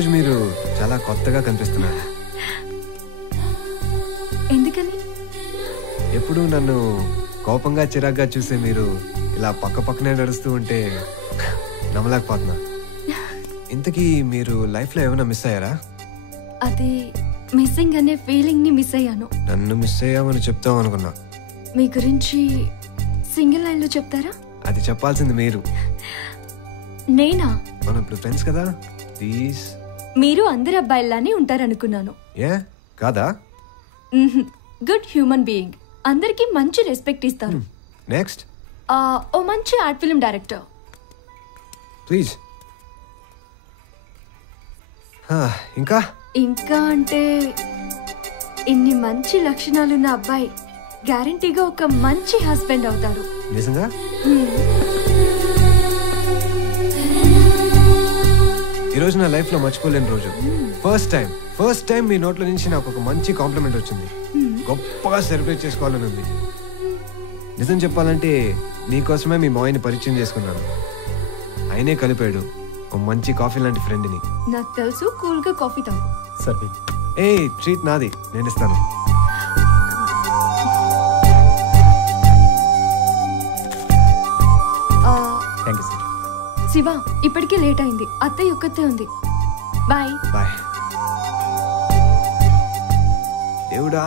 ఈరోజు మీరు చాలా కొత్తగా కనిపిస్తున్నారు. ఎందుకని? ఎప్పుడు నన్ను కోపంగా చిరాగ్గా చూసే మీరు ఇలా పక్కనే నడుస్తూ ఉంటే నమ్మలేకపోతున్నా. ఇంతకీ మీరు లైఫ్లో ఏమైనా మిస్ అయ్యారా? అది మిస్సింగ్ అనే ఫీలింగ్ ని మిస్ అయ్యాను. నన్ను మిస్ అయ్యామని చెప్తాం అనుకున్నా. మీ గురించి సింగిల్ లైన్ లో చెప్తారా? అది చెప్పాల్సింది మీరు. నేనా? మనం ఇప్పుడు ఫ్రెండ్స్ కదా, ప్లీజ్. మీరు అందరు అబ్బాయిలానే ఉంటారనుకున్నాను. ఏ కాదా? గుడ్ హ్యూమన్ బీయింగ్, అందరికి మంచి రెస్పెక్ట్ ఇస్తారు. నెక్స్ట్ ఓ మంచి ఆర్ట్ ఫిల్మ్ డైరెక్టర్. ప్లీజ్. ఇంకా ఇంకా అంటే ఇన్ని మంచి లక్షణాలున్న అబ్బాయి గ్యారంటీగా ఒక మంచి హస్బెండ్ అవుతారు. నిజంగా? ఈరోజు నా లైఫ్ లో మర్చిపోలేని రోజు. ఫస్ట్ టైం మీ నోట్ల నుంచి నాకు ఒక మంచి కాంప్లిమెంట్ వచ్చింది. గొప్పగా సెలబ్రేట్ చేసుకోవాలని ఉంది. నిజం చెప్పాలంటే నీకోసమే మీ మాయని పరిచయం చేసుకున్నాను. ఆయనే కలిపాడు ఓ మంచి కాఫీ లాంటి ఫ్రెండ్ని. నాకు తెలుసు, కూల్ గా కాఫీ తాగు. సరే. ఏ ట్రీట్ నాది, నేను ఇస్తాను. శివ, ఇప్పటికే లేట్ అయింది. అత్తయ్య ఒక్కతే ఉంది. Bye bye. దేవుడా,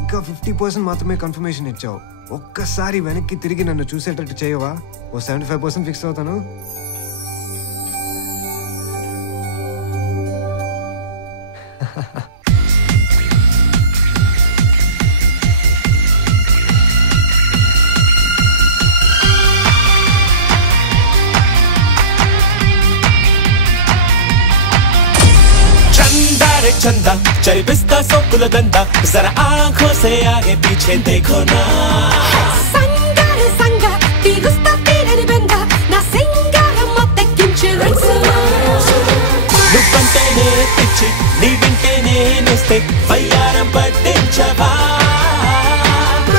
ఇంకా 50% మాత్రమే కన్ఫర్మేషన్ ఇచ్చావు. ఒక్కసారి వెనక్కి తిరిగి నన్ను చూసేటట్టు చేయవా? ఓ 75% ఫిక్స్ అవుతాను. चंदा चरिबिस्ता सोकुल दंदा जरा आंखों से आगे पीछे देखो ना. संगार संगा तीरुस्ता तीरनि बंदा ना सिंगार मत किंचे रक्सना. नुपंटेने पिच्ची नी विंटेने नस्ते वयारं पट्टिंचवा.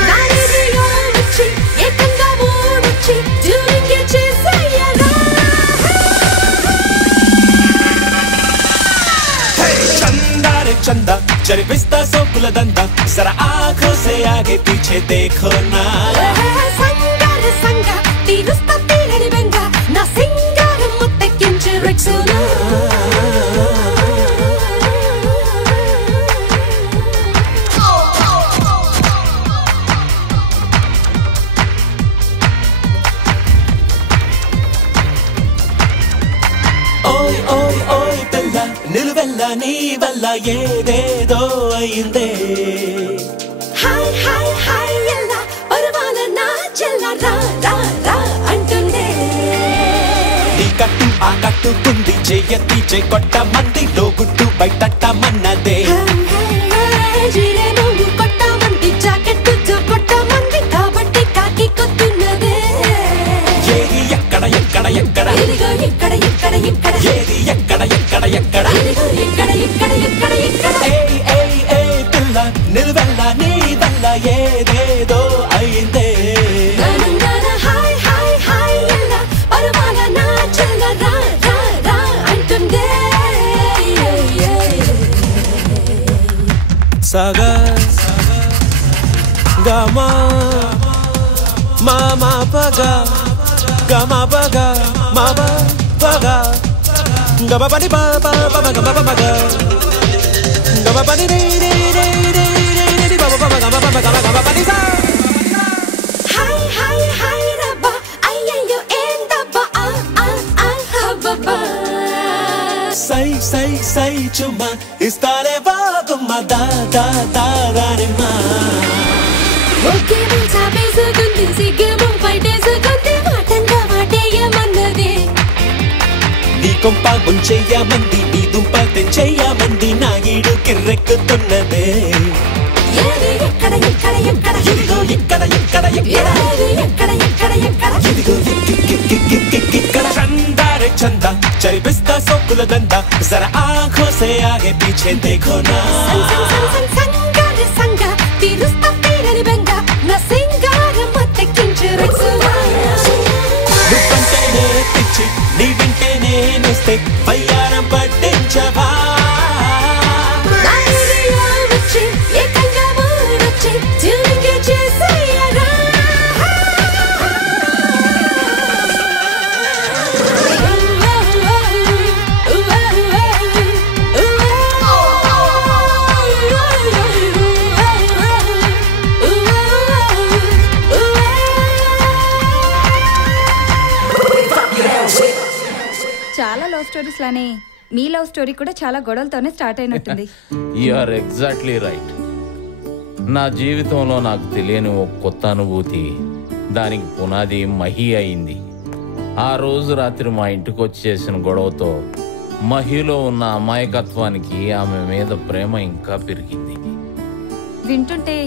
नारियो विच्ची एकंगा मूडुच्ची ट्यूनिंग చేసేయరా. चंदा चरिबिस्ता सोकुल दंदा जरा आंखों से आगे पीछे देखो ना. संगार संगा तीरुस्ता तीरनि बंगा ना सिंगार मत किंचे रक्सना. ఓయ్ ఓయ్ ఓయ్ పిల్ల నిలువెల్ల నీ వల్ల ఏదేదో అయిందే. హాయ్ హాయ్ హాయ్ ఎల్ల పరవాల నా చెల్ల రా రా రా అంటుండే. నీ కట్టు ఆ కట్టుకుంది చెయ్యెత్తి చెయ్యొట్ట మంది లోగుట్టు బయటట్టమన్నదే. జీరే నువ్వు కొట్ట మంది జాకెట్టు కొట్ట మంది కాబట్టి కాకి కొత్తున్నదే. ఏది ఎక్కడ ఎక్కడ ఎక్కడ ఇదిగో ఇక్కడ ఇక్కడ ఇక్కడ ఏది ఎక్కడ ఎక్కడ ఎక్కడ ఇదిగో ఇక్కడ ఇక్కడ ఇక్కడ ఇక్కడ. ఏయ్ ఏయ్ ఏయ్ పిల్ల నిలువెల్ల నీ వల్ల ఏదేదో అయిందే. హాయ్ హాయ్ హాయ్ ఎల్ల పరవాల నా చెల్ల రా రా రా అంటుందే. సగా గమా మామా పగా gama baga mama baga gama bani ba ba ba gama ba baga gama bani re re re re re ba ba ba gama ba gama bani sa. Hi hi hi rabba ayyo enda ba ba sai sai sai chuma istale va gumma da da da rare ma. Okay mun sabe segundi sige mun fight segundi నీ కొంప ముంచెయ్యమంది నీ దుంప తెంచెయ్యమంది నా ఈడు కిర్రెక్కుతున్నదే. ఏది ఎక్కడ ఎక్కడ ఎక్కడ ఇదిగో ఇక్కడ ఇక్కడ ఎక్కడ ఎక్కడ ఎక్కడ ఎక్కడ ఇదిగో ఇక్కడ. చందారే చందా చరిబిస్తా సోకుల దందా జరా ఆంఖోं से आगे पीछे देखो ना. సంగార సంగా తీరుస్తా తీరని బెంగా నా సింగార మత కించు రక్సువా. నువ్వంటేనే పిచ్చి నీ వింటేనే నొస్తే వయ్యారం పట్టించవా. స్టోరీస్ లానే మీ లవ్ స్టోరీ కూడా చాలా గొడవలతోనే స్టార్ట్ అయినట్టుంది. You are exactly right. నా జీవితంలో నాకు తెలియని ఒక కొత్త అనుభూతి, దానికి పునాది మహి అయింది. ఆ రోజు రాత్రి మా ఇంటికి వచ్చి చేసిన గొడవతో మహిలో ఉన్న అమాయకత్వానికి ఆమె మీద ప్రేమ ఇంకా పెరిగింది. వింటుంటే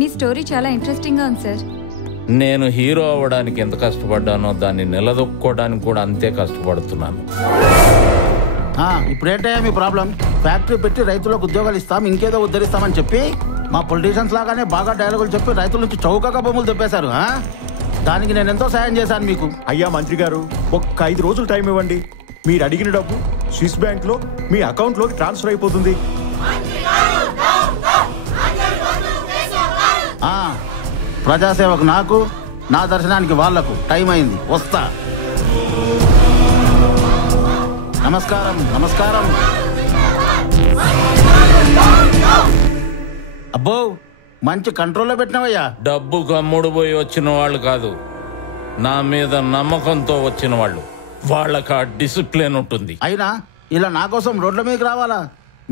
మీ స్టోరీ చాలా ఇంట్రెస్టింగ్ గా ఉంది సార్. నేను హీరో అవ్వడానికి ఎంత కష్టపడ్డానో దాన్ని నిలదొక్కుకోవడానికి కూడా అంతే కష్టపడుతున్నాను. ఇప్పుడేంటయ్యా మీ ప్రాబ్లం? ఫ్యాక్టరీ పెట్టి రైతులకు ఉద్యోగాలు ఇస్తాం, ఇంకేదో ఉద్ధరిస్తామని చెప్పి మా పొలిటీషియన్స్ లాగానే బాగా డైలాగులు చెప్పి రైతుల నుంచి చౌకగా భూములు తెప్పేశారు. దానికి నేను ఎంతో సాయం చేశాను మీకు. అయ్యా మంత్రి గారు, ఒక్క 5 రోజులు టైం ఇవ్వండి. మీరు అడిగిన డబ్బు స్విస్ బ్యాంక్ లో మీ అకౌంట్ లోకి ట్రాన్స్ఫర్ అయిపోతుంది. ప్రజాసేవకు నాకు, నా దర్శనానికి వాళ్లకు టైం అయింది. వస్తా. నమస్కారం. నమస్కారం. అబ్బో, మంచి కంట్రోల్లో పెట్టినవయ్యా. డబ్బు కమ్ముడు పోయి వచ్చిన వాళ్ళు కాదు, నా మీద నమ్మకంతో వచ్చిన వాళ్ళు. వాళ్ళకి ఆ డిసిప్లిన్ ఉంటుంది. అయినా ఇలా నా కోసం రోడ్ల మీదకి రావాలా?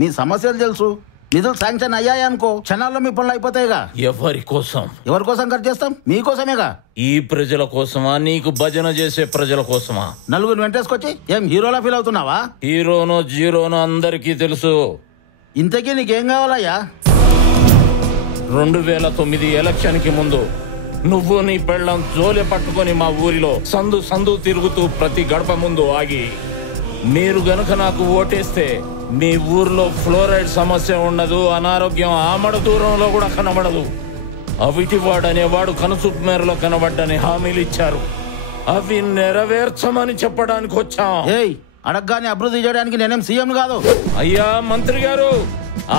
మీ సమస్యలు తెలుసు, నిధులు శాంక్షన్ అయ్యాయనుకో, క్షణాల్లో మీ పనులు అయిపోతాయిగా. ఎవరి కోసం? ఎవరి కోసం ఖర్చు చేస్తాం? మీకోసమేగా. ఈ ప్రజల కోసమా, నీకు భజన చేసే ప్రజల కోసమా? నలుగురు వెంటేసుకొచ్చి ఏం హీరోలా ఫీల్ అవుతున్నావా? హీరోనో జీరోనో అందరికీ తెలుసు. ఇంతకీ నీకేం కావాలయ్యా? 2009 ఎలక్షన్ కి ముందు నువ్వు నీ పెళ్ళం జోలె పట్టుకొని మా ఊరిలో సందు సందు తిరుగుతూ ప్రతి గడప ముందు ఆగి, మీరు గనుక నాకు ఓటేస్తే మీ ఊర్లో ఫ్లోరైడ్ సమస్య ఉండదు, అనారోగ్యం ఆమడ దూరంలో కూడా కనబడదు, అవిటివాడు అనేవాడు కనుసూపు మేరలో కనబడ్డని హామీలు ఇచ్చారు. అవి నెరవేర్చమని చెప్పడానికి వచ్చాం. అడగ్గానే అభివృద్ధి చేయడానికి నేనేం సీఎం కాదు. అయ్యా మంత్రి గారు,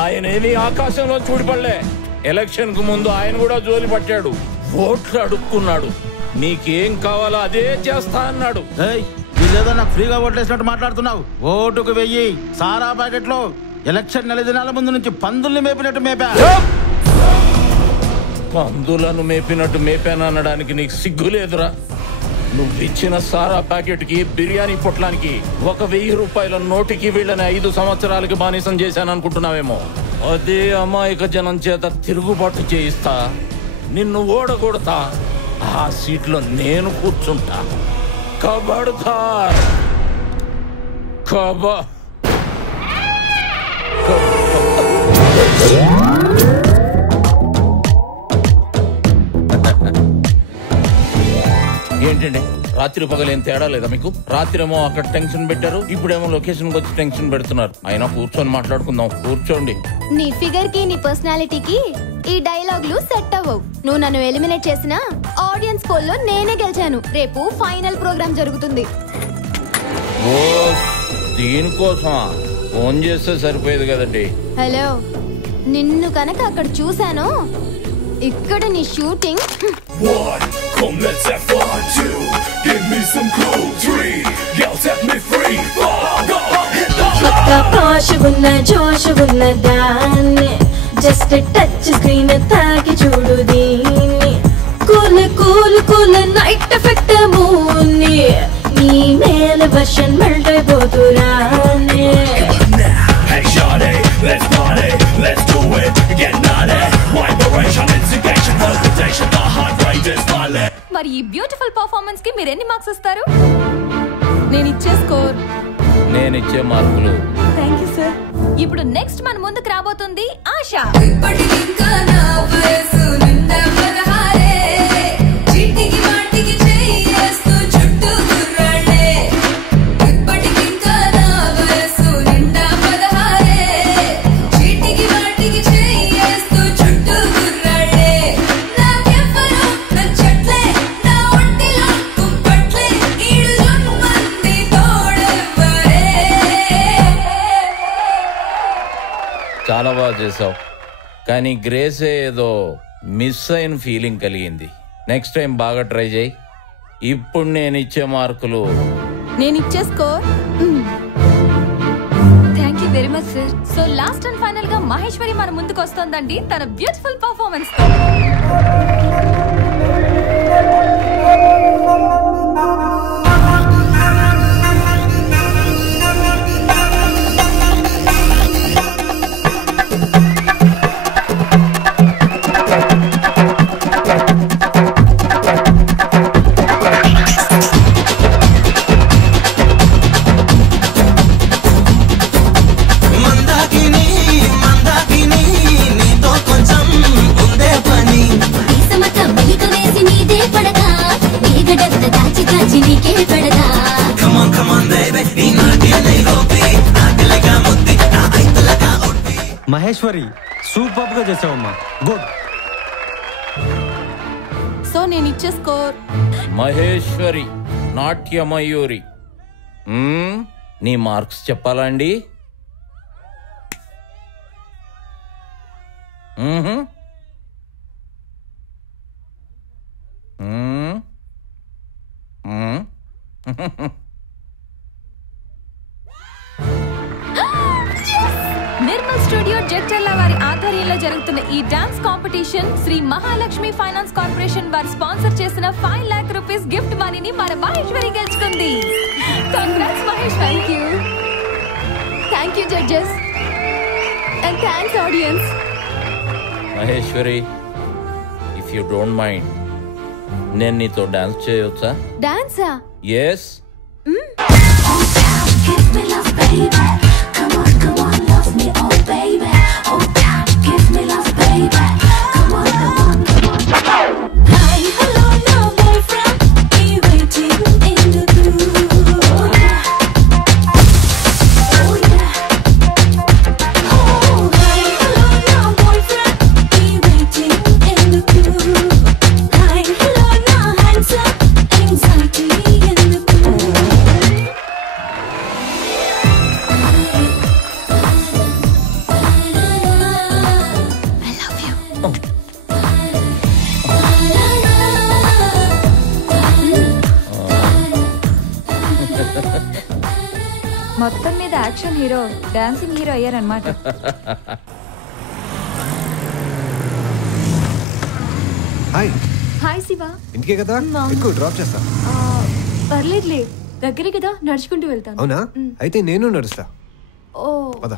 ఆయన ఏమీ ఆకాశంలో చూడిపడలే. ఎలక్షన్ కు ముందు ఆయన కూడా జోలి పట్టాడు, ఓట్లు అడుక్కున్నాడు. నీకేం కావాలో అదే చేస్తా అన్నాడు. వీళ్ళేదో నాకు ఫ్రీగా ఓట్లేసినట్టు మాట్లాడుతున్నావు. ఓటుకు 1000 సారా ప్యాకెట్ లో ఎలక్షన్ నెల దినాల ముందు నుంచి పందుల్ని మేపినట్టు మేపా. పందులను మేపినట్టు మేపాననడానికి నీకు సిగ్గు లేదురా? నువ్విచ్చిన సారా ప్యాకెట్ కి, బిర్యానీ పొట్లానికి 1000 రూపాయల నోటికి వీళ్ళని 5 సంవత్సరాలకి బానిసం చేశాననుకుంటున్నావేమో. అదే అమాయక జనం చేత తిరుగుబాటు చేయిస్తా, నిన్ను ఓడగొడతా, ఆ సీట్లో నేను కూర్చుంటా. కబడ్దార్. ఏంటండి, రాత్రి పగలేం తేడా లేదా మీకు? రాత్రేమో అక్కడ టెన్షన్ పెట్టారు, ఇప్పుడేమో లొకేషన్ వచ్చి టెన్షన్ పెడుతున్నారు. అయినా కూర్చొని మాట్లాడుకుందాం. కూర్చోండి. నీ ఫిగర్ కి, నీ పర్సనాలిటీకి ఈ డైలాగులు సెట్ అవ్వవు. నువ్వు నన్ను ఎలిమినేట్ చేసినా ఆడియన్స్ పోల్లో నేనే గెలిచాను. రేపు ఫైనల్ ప్రోగ్రామ్ జరుగుతుంది. ఓ, దీనికోసమా? ఫోన్ చేస్తే సరిపోయేది కదండి. హలో, నిన్ను కనుక అక్కడ చూశాను, ఇక్కడ నీ shooting. Come let's have fun. 2, give me some cool. 3, girl set me free. 4, go hit the floor. పాషుగున్న జోషుగున్న దాన్ని జస్ట్ టచ్ స్క్రీన్ తాకి చూడు దీన్ని. Cool cool cool night effect మూన్ని నీ మేల వర్షన్ మెల్ట్ అయిపోతురానే. Hey shawty, let's party, let's do it, get naughty. Vibration, instigation, hesitation, the heart rate is violent. మరి ఈ బ్యూటిఫుల్ పర్ఫార్మెన్స్ కి మీరు ఎన్ని మార్క్స్ ఇస్తారు? నేను ఇచ్చే స్కోర్, నేను ఇచ్చే మార్కులు. Thank you sir. ఇప్పుడు నెక్స్ట్ మన ముందుకు రాబోతుంది ఆశ. చాలా బాగా చేసావు, కానీ గ్రేసే ఏదో మిస్ అయిన ఫీలింగ్ కలిగింది. నెక్స్ట్ టైం బాగా ట్రై చేయి. ఇప్పుడు నేను ఇచ్చే మార్కులు, నేను ఇచ్చే score. Thank you very much sir. So last and final గా మహేశ్వరి మన ముందుకు వస్తుందండి తన బ్యూటిఫుల్ పర్ఫార్మెన్స్ తో. మహేశ్వరి సూపర్ గా చేసావమ్మా, గుడ్. సో నేను ఇచ్చే స్కోర్ మహేశ్వరి నాట్యమయూరి. నీ మార్క్స్ చెప్పాలా అండి? నిర్మల్ స్టూడియో జడ్చర్ల వారి ఆధ్వర్యంలో జరుగుతున్న ఈ dance competition Shri Mahalakshmi finance corporation వారు స్పాన్సర్ చేసిన 5 लाख రూపీస్ గిఫ్ట్ మనీని మన మహేశ్వరి గెలుచుకుంది. Congrats Maheshwari. Thank you judges and thanks audience. Maheshwari, if you don't mind, నేను నీతో డాన్స్ చేయొచ్చా? డాన్సా? ఎస్. మొత్తం మీద యాక్షన్ హీరో డాన్సింగ్ హీరో అయ్యారనమాట. హాయ్. హాయ్ శివ. ఇంటికే కదా, ఎక్కువ డ్రాప్ చేస్తా. పర్లేదులే, దగ్గరే కదా, నడుచుకుంటూ వెళ్తాను. అవునా? అయితే నేను నడుస్తా. ఓ పద.